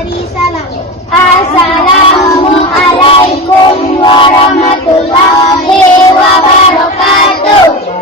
memberi salam. Assalamualaikum warahmatullahi wabarakatuh.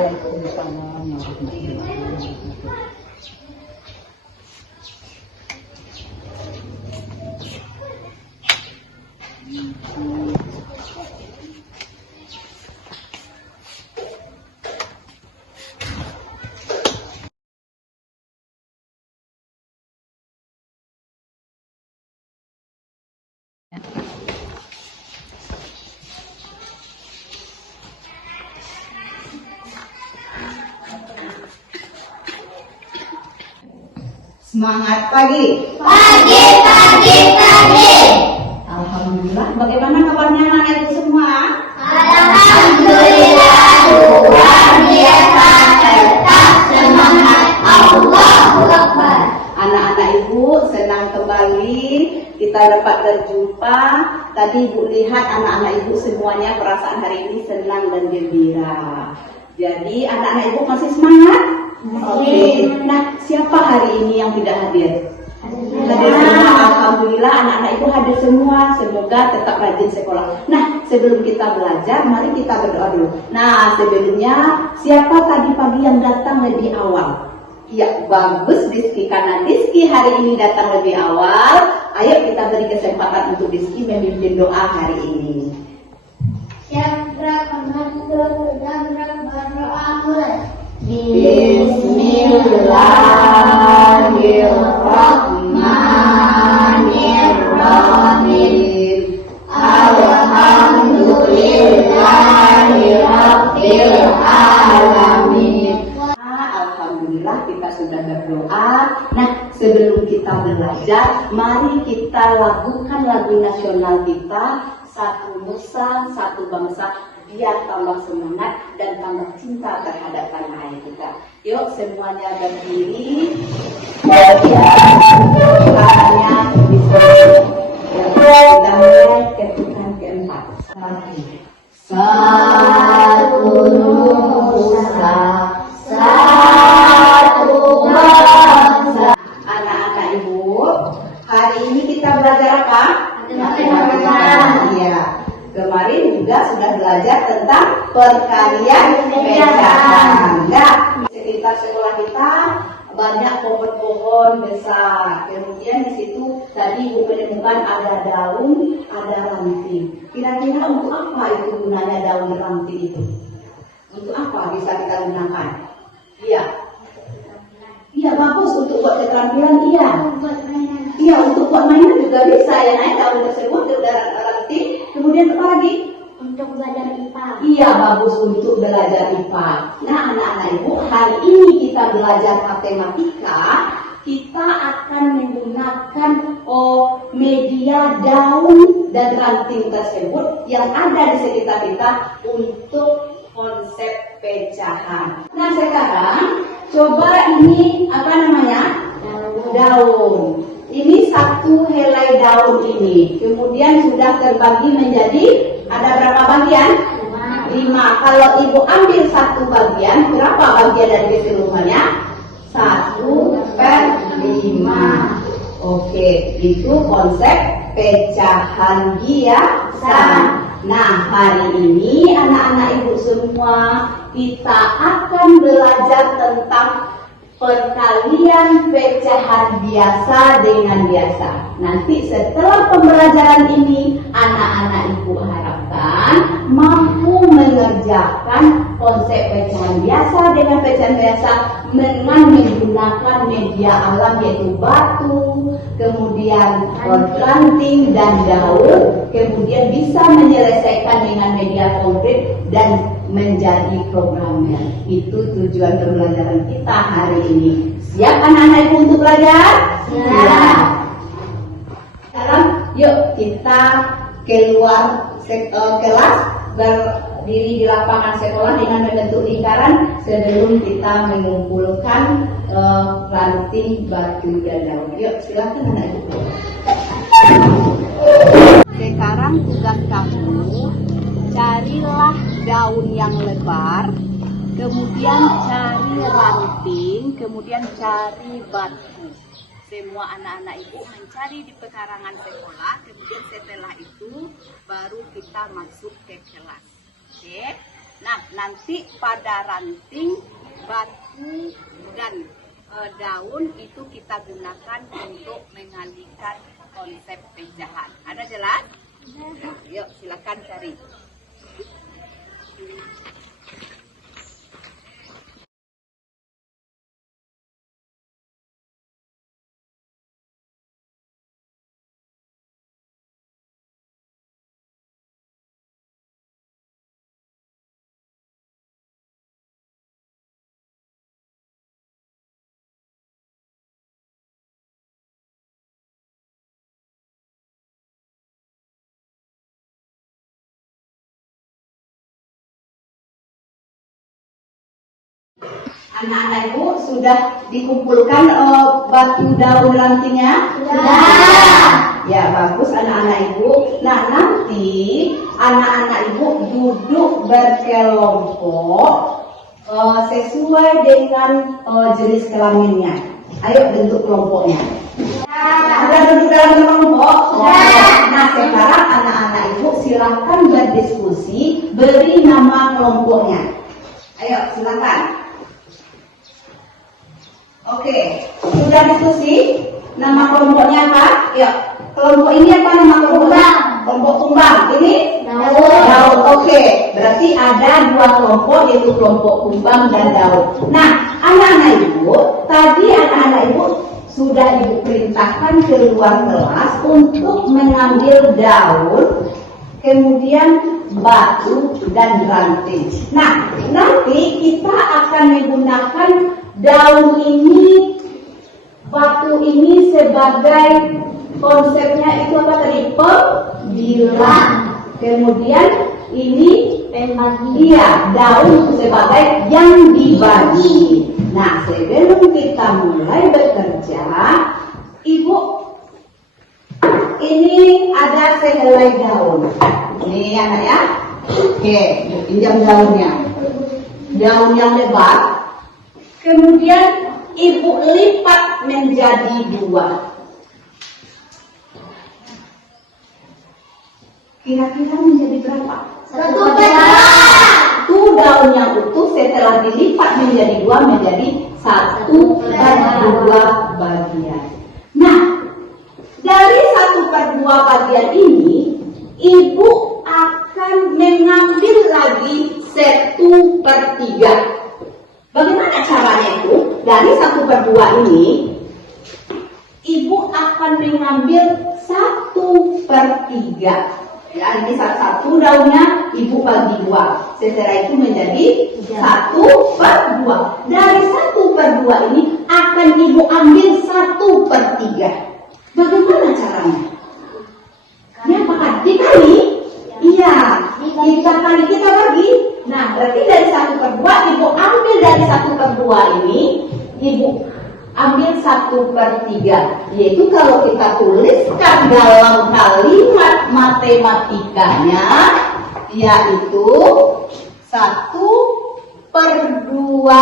Semangat pagi. Pagi. Alhamdulillah. Bagaimana kabarnya anak-anak itu semua? Alhamdulillah luar biasa, tetap semangat. Allahu Akbar. Anak-anak ibu senang kembali kita dapat berjumpa. Tadi ibu lihat anak-anak ibu semuanya perasaan hari ini senang dan gembira. Jadi anak-anak ibu masih semangat? Oke. Nah, siapa hari ini yang tidak hadir? Hadir semua. Alhamdulillah anak-anak ibu hadir semua. Semoga tetap rajin sekolah. Nah, sebelum kita belajar, mari kita berdoa dulu. Nah, sebelumnya siapa tadi pagi yang datang lebih awal? Ya, bagus Rizky. Karena Rizky hari ini datang lebih awal, ayo kita beri kesempatan untuk Rizky memimpin doa hari ini. Bismillahirrahmanirrahim. Alhamdulillahirabbil alamin. Alhamdulillah kita sudah berdoa. Nah, sebelum kita belajar, mari kita lakukan lagu nasional kita, Satu Nusa, Satu Bangsa, biar tambah semangat dan tambah cinta terhadap tanah air kita. Yuk semuanya berdiri. Tangannya bisa. Kita mulai ketukan keempat. Satu Nusa, Satu Bangsa. Anak-anak ibu, hari ini kita belajar apa? Matematika. Iya. Kemarin juga sudah belajar tentang perkalian pecahan. Nah, di sekitar sekolah kita banyak pohon-pohon besar. Kemudian di situ tadi ibu menemukan ada daun, ada ranting. Kira-kira untuk apa itu gunanya daun ranting itu? Untuk apa bisa kita gunakan? Iya. Iya, bagus untuk buat keterampilan. Iya. Iya, untuk buat mainan juga bisa ya. Naik daun tersebut ke ranting. Kemudian apa lagi? Untuk belajar IPA. Iya, bagus untuk belajar IPA. Nah, anak-anak ibu, hari ini kita belajar matematika. Kita akan menggunakan media daun dan ranting tersebut yang ada di sekitar kita untuk konsep pecahan. Nah, sekarang coba ini apa namanya? Daun. Ini satu helai daun ini. Kemudian sudah terbagi menjadi ada berapa bagian? 5. Kalau ibu ambil satu bagian, berapa bagian dari keseluruhannya? 1/5. Oke, itu konsep pecahan biasa. Nah, hari ini anak-anak ibu semua kita akan belajar tentang perkalian pecahan biasa dengan biasa. Nanti setelah pembelajaran ini, anak-anak ibu harapkan mampu mengerjakan konsep pecahan biasa dengan pecahan biasa dengan menggunakan media alam yaitu batu, kemudian ranting dan daun, kemudian bisa menyelesaikan dengan media konkret dan menjadi programmer. Itu tujuan pembelajaran kita hari ini. Siap anak-anak ibu untuk belajar? Siap. Sekarang yuk kita keluar kelas, berdiri di lapangan sekolah dengan membentuk lingkaran sebelum kita mengumpulkan ranting, batu dan daun. Yuk silakan anak ibu. Sekarang tugas kamu, carilah daun yang lebar, kemudian cari ranting, kemudian cari batu. semua anak-anak ibu mencari di pekarangan sekolah, kemudian setelah itu baru kita masuk ke kelas. Oke. Nah, nanti pada ranting, batu, dan daun itu kita gunakan untuk mengalihkan konsep pecahan. Ada jelas? Nah, yuk silakan cari. Anak-anak ibu sudah dikumpulkan batu daun rantingnya? Sudah. Ya, bagus anak-anak ibu. Nah, nanti anak-anak ibu duduk berkelompok sesuai dengan jenis kelaminnya. Ayo bentuk kelompoknya. Sudah duduk dalam kelompok? Sudah. Nah, sekarang anak-anak ibu silakan berdiskusi, beri nama kelompoknya. Ayo, silakan. Oke, sudah diskusi? Nama kelompoknya apa? Yuk, kelompok ini apa nama kelompoknya? Kumbang. Kelompok kumbang. Ini? Daun. Daun. Oke, berarti ada dua kelompok, yaitu kelompok kumbang dan daun. Nah, anak-anak ibu, tadi anak-anak ibu sudah ibu perintahkan keluar kelas untuk mengambil daun, kemudian batu dan ranting. Nah, nanti kita akan menggunakan daun ini, batu ini sebagai konsepnya itu apa tadi? Pembilang. Kemudian ini Pembagi. iya, daun itu sebagai yang dibagi. Nah, sebelum kita mulai bekerja, ibu, ini ada sehelai daun. Ini anak ya. Oke, pinjam daunnya. Daun yang lebar. Kemudian ibu lipat menjadi dua. Kira-kira menjadi berapa? 1/2. Satu daun yang utuh setelah dilipat menjadi dua menjadi 1/2 bagian. Nah, dari 1/2 bagian ini, ibu akan mengambil lagi 1/3. Bagaimana caranya itu? Dari 1/2 ini, ibu akan mengambil 1/3. Ya, ini satu daunnya ibu bagi dua. Setelah itu menjadi 1/2. Dari 1/2 ini akan ibu ambil 1/3. Bagaimana caranya? Ya, apakah dikali? Iya, kita kali kita bagi. Nah, berarti dari 1/2 ibu ambil dari 1/2 ini, ibu ambil 1/3. Yaitu kalau kita tuliskan dalam kalimat matematikanya, yaitu 1/2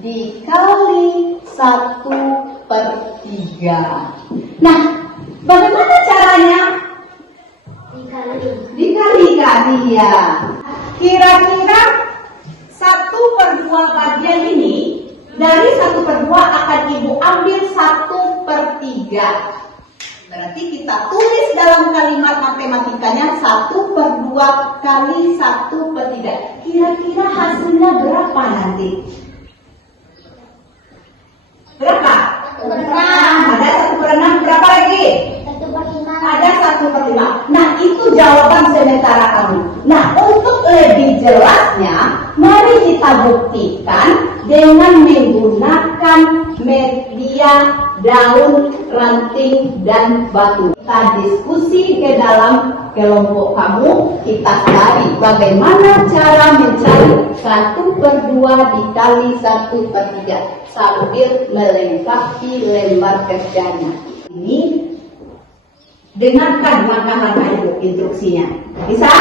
dikali 1/3. Nah, bagaimana caranya? Dikali-kali ya. Kira-kira 1/2 bagian ini, dari 1/2 akan ibu ambil 1/3. Berarti kita tulis dalam kalimat matematikanya 1/2 kali 1/3. Kira-kira hasilnya berapa nanti? Berapa? 1/6. Ada 1/6, berapa lagi? 1/5. Ada 1/5. Nah, itu jawaban sementara kamu. Nah, untuk lebih jelasnya, mari kita buktikan dengan menggunakan media daun, ranting, dan batu. Kita diskusi ke dalam kelompok kamu, kita cari bagaimana cara mencari 1/2 dikali 1/3 sambil melengkapi lembar kerjanya. Ini dengarkan langkah-langkah itu instruksinya. Bisa?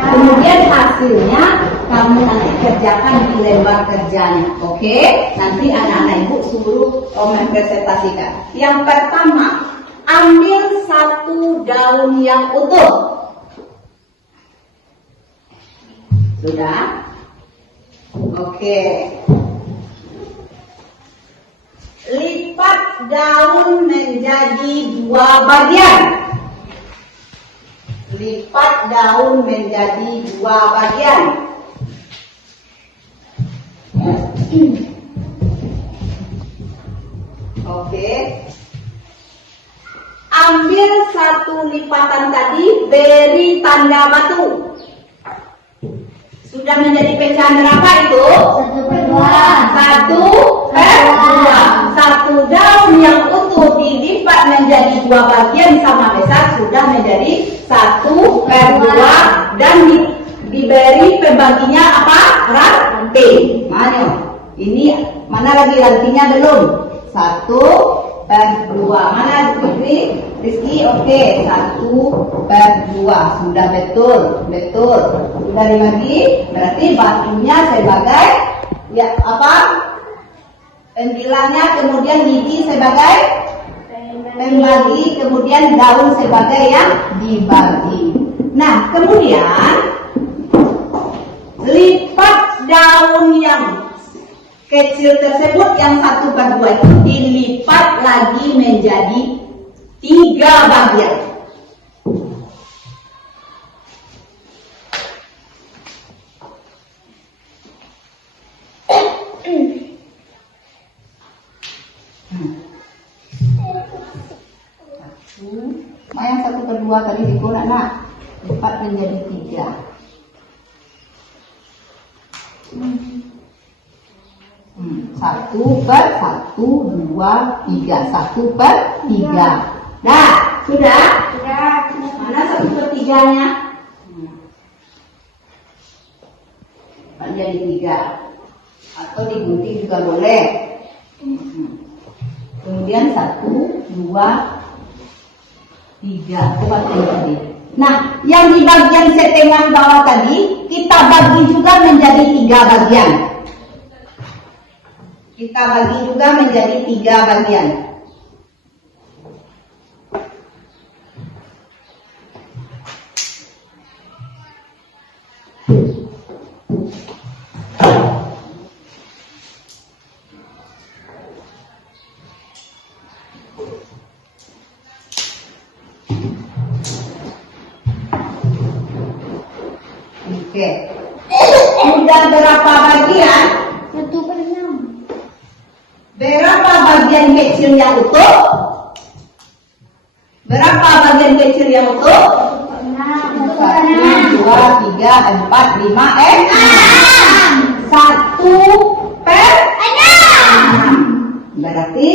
Kemudian hasilnya kamu nanti kerjakan di lembar kerjanya. Oke? Nanti anak-anak ibu suruh mempresentasikan. Yang pertama, ambil satu daun yang utuh. Sudah? Oke. Lipat daun menjadi 2 bagian. Lipat daun menjadi 2 bagian. Oke. Ambil satu lipatan tadi, beri tanda batu. Sudah menjadi pecahan berapa itu? 1/2. Satu daun yang utuh dilipat menjadi 2 bagian sama besar sudah menjadi 1/2 dan diberi pembaginya apa? Ranting. Mana? Ini mana lagi rantingnya belum? 1/2. Mana Rizky? Oke, 1/2 sudah betul. Sudah dibagi, berarti batunya sebagai ya apa? Pentilanya, kemudian gigi sebagai pembagi, kemudian daun sebagai yang dibagi. Nah, kemudian lipat daun yang kecil tersebut yang 1/2 itu dilipat lagi menjadi 3 bagian. Yang 1/2 tadi dikurang nak, lipat menjadi 3. Satu per 1, 2, 3. 1/3. Nah, sudah? Mana 1/3-nya? Jadi 3. Atau digunting juga boleh. Kemudian 1, 2, 3. Coba tadi. Nah, yang di bagian setengah bawah tadi kita bagi juga menjadi 3 bagian. Kita bagi juga menjadi 3 bagian. Oke. Sudah berapa bagian? 1/6. Berapa bagian kecil yang utuh? Berapa bagian kecil yang utuh? 1, 2, 3, 4, 5, 6. 1/6. Berarti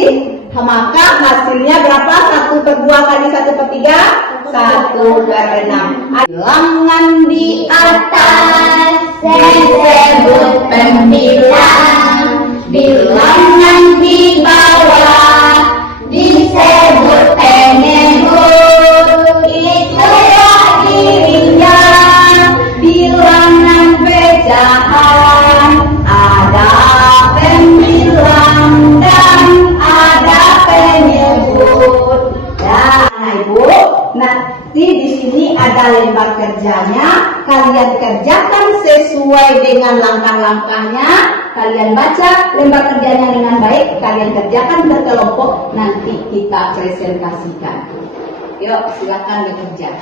maka hasilnya berapa? 1/2 kali 1/3? 1/6. Bilangan di atas disebut pembilang, bilangan di bawah disebut penyebut. Itulah dirinya bilangan pecahan. Ada pembilang dan ada penyebut. Nah, Ibu, nanti di sini ada lembar kerjanya. Kalian kerjakan sesuai dengan langkah-langkahnya. Kalian baca lembar kerjanya dengan baik. Kalian kerjakan berkelompok. Nanti kita presentasikan. Yuk, silakan bekerja.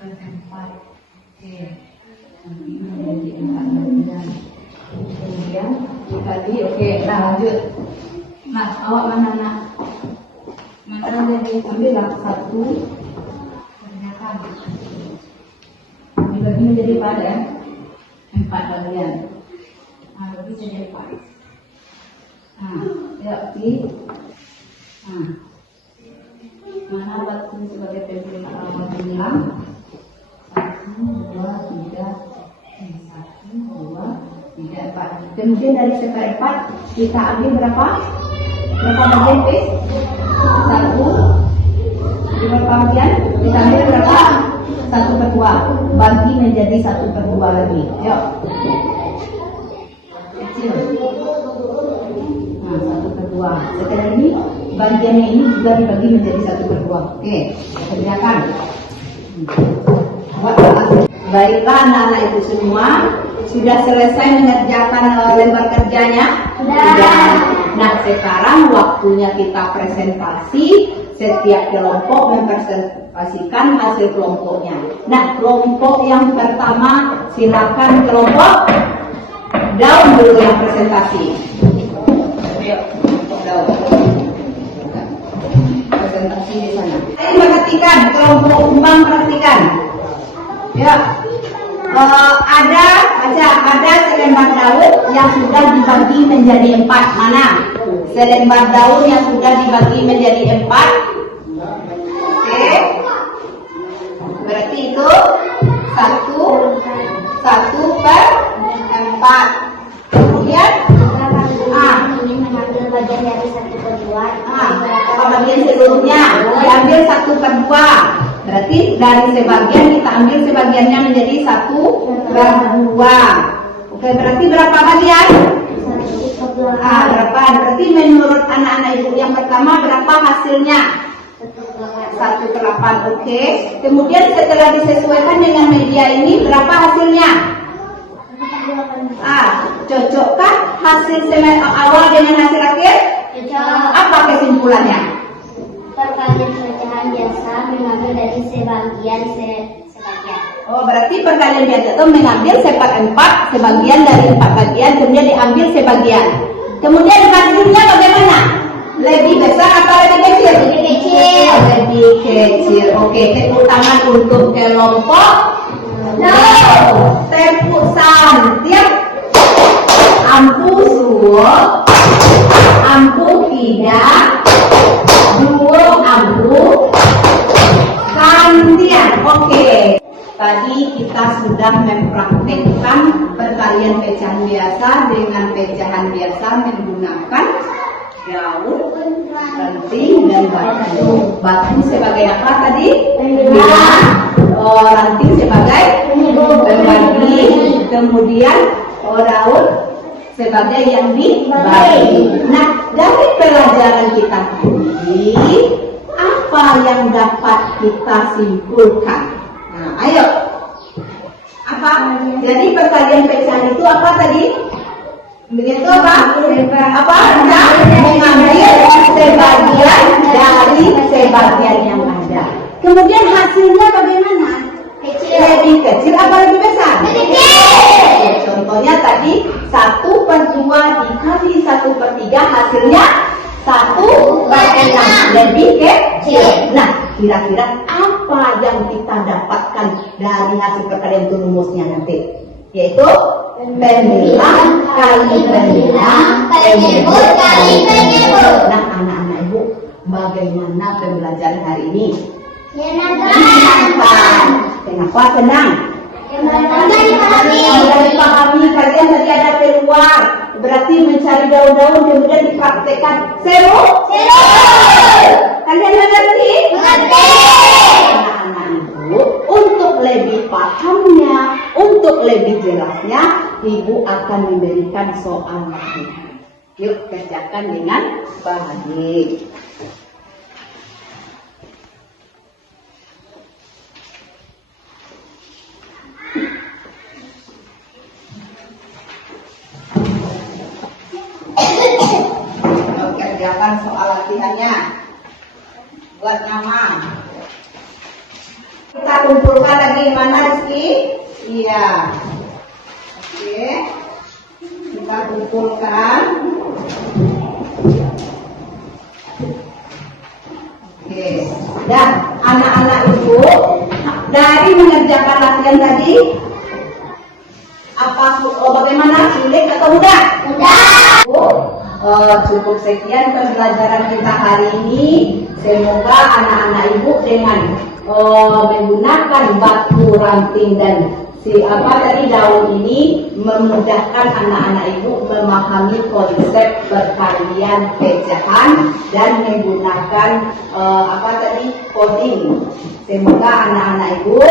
1/4. Oke. Ini menjadi 4 bagian. Kemudian tadi oke. Nah, lanjut. Mas, awak mana nak? Mana jadi ambil 1. Kerjakan. Dibagi menjadi 4 ya. 4 bagian. Nah, bagi jadi 4. Nah, yuk di. Nah. Mana batu sebagai pembilang? 1, 2, 3, 1, 2, 3, 4. Kemudian dari seperempat kita ambil berapa? Berapa bagian Pis? 1. 5 bagian. Kita ambil berapa? 1/2. Bagi menjadi 1/2 lagi. Yuk. Kecil. Nah, 1/2. Setelah ini bagiannya ini juga dibagi menjadi 1/2. Oke, kerjakan. Baiklah anak-anak itu semua, sudah selesai mengerjakan lembar kerjanya? Sudah. Nah, sekarang waktunya kita presentasi. Setiap kelompok mempresentasikan hasil kelompoknya. Nah, kelompok yang pertama silakan kelompok daun dulu yang presentasi. Ayo, kelompok daun. Presentasi di sana. Ayo perhatikan, kelompok Umbang perhatikan. Ya, ada selembar daun yang sudah dibagi menjadi 4. Mana? Selembar daun yang sudah dibagi menjadi 4. Oke. Berarti itu 1/4. Kemudian mengambil bagian dari 1/2. bagian sebelumnya diambil 1/2. Berarti dari sebagian kita ambil sebagiannya menjadi 1/2. Oke, berarti berapa bagian? 1/2. Berapa? Berarti menurut anak-anak ibu yang pertama berapa hasilnya? 1/8. Oke. Kemudian setelah disesuaikan dengan media ini berapa hasilnya? Cocokkah hasil awal dengan hasil akhir? Cocok. Apa kesimpulannya? Perkalian pecahan biasa mengambil dari sebagian. Oh, berarti perkalian biasa itu mengambil 4/4 sebagian dari 4 bagian, kemudian diambil sebagian. Kemudian hasilnya bagaimana? Lebih besar atau lebih kecil? Lebih kecil. Lebih kecil. Oke, tepuk tangan untuk kelompok. Tepuk santiap. Ampu suwo. Ampu tidak. Duo ampu. Santian. Oke. Tadi kita sudah mempraktekkan perkalian pecahan biasa dengan pecahan biasa menggunakan daun, ranting, dan batu. Batu sebagai apa tadi? Ranting sebagai pembagi. Kemudian daun sebagai yang dibagi. Nah, dari pelajaran kita ini, apa yang dapat kita simpulkan? Nah, ayo. Apa? Jadi perkalian pecahan itu apa tadi? Begitu apa? Mengambil sebagian dari sebagian yang ada. Kemudian hasilnya bagaimana? Lebih kecil apa lebih besar? Lebih kecil. Contohnya tadi 1/2 dikali 1/3 hasilnya 1/6. Lebih kecil. Nah, kira-kira apa yang kita dapatkan dari hasil perkalian itu rumusnya nanti? Yaitu penbilang kali penbilang, penyebut kali penyebut. Nah, anak-anak ibu, bagaimana pembelajaran hari ini? Menyenangkan. Kenapa senang? Sudah dipahami. Kalian tadi ada peluang. Berarti mencari daun-daun kemudian dipraktekkan. Seru? Kalian mengerti? Anak-anak ibu, untuk lebih pahamnya, untuk lebih jelasnya, ibu akan memberikan soal latihan. Yuk kerjakan dengan baik. Kerjakan soal latihannya. Buat nama. Kita kumpulkan lagi mana Rizky? Iya. Oke. Kita kumpulkan. Oke. Dan anak-anak ibu, dari mengerjakan latihan tadi, bagaimana? Sulit atau mudah? Cukup sekian pembelajaran kita hari ini. Semoga anak-anak ibu dengan menggunakan batu, ranting, dan daun ini memudahkan anak-anak ibu memahami konsep perkalian pecahan dan menggunakan coding. Semoga anak-anak ibu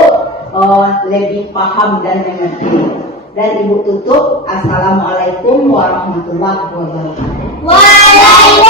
lebih paham dan mengerti. Dan ibu tutup, Assalamualaikum warahmatullahi wabarakatuh. Waalaikumsalam.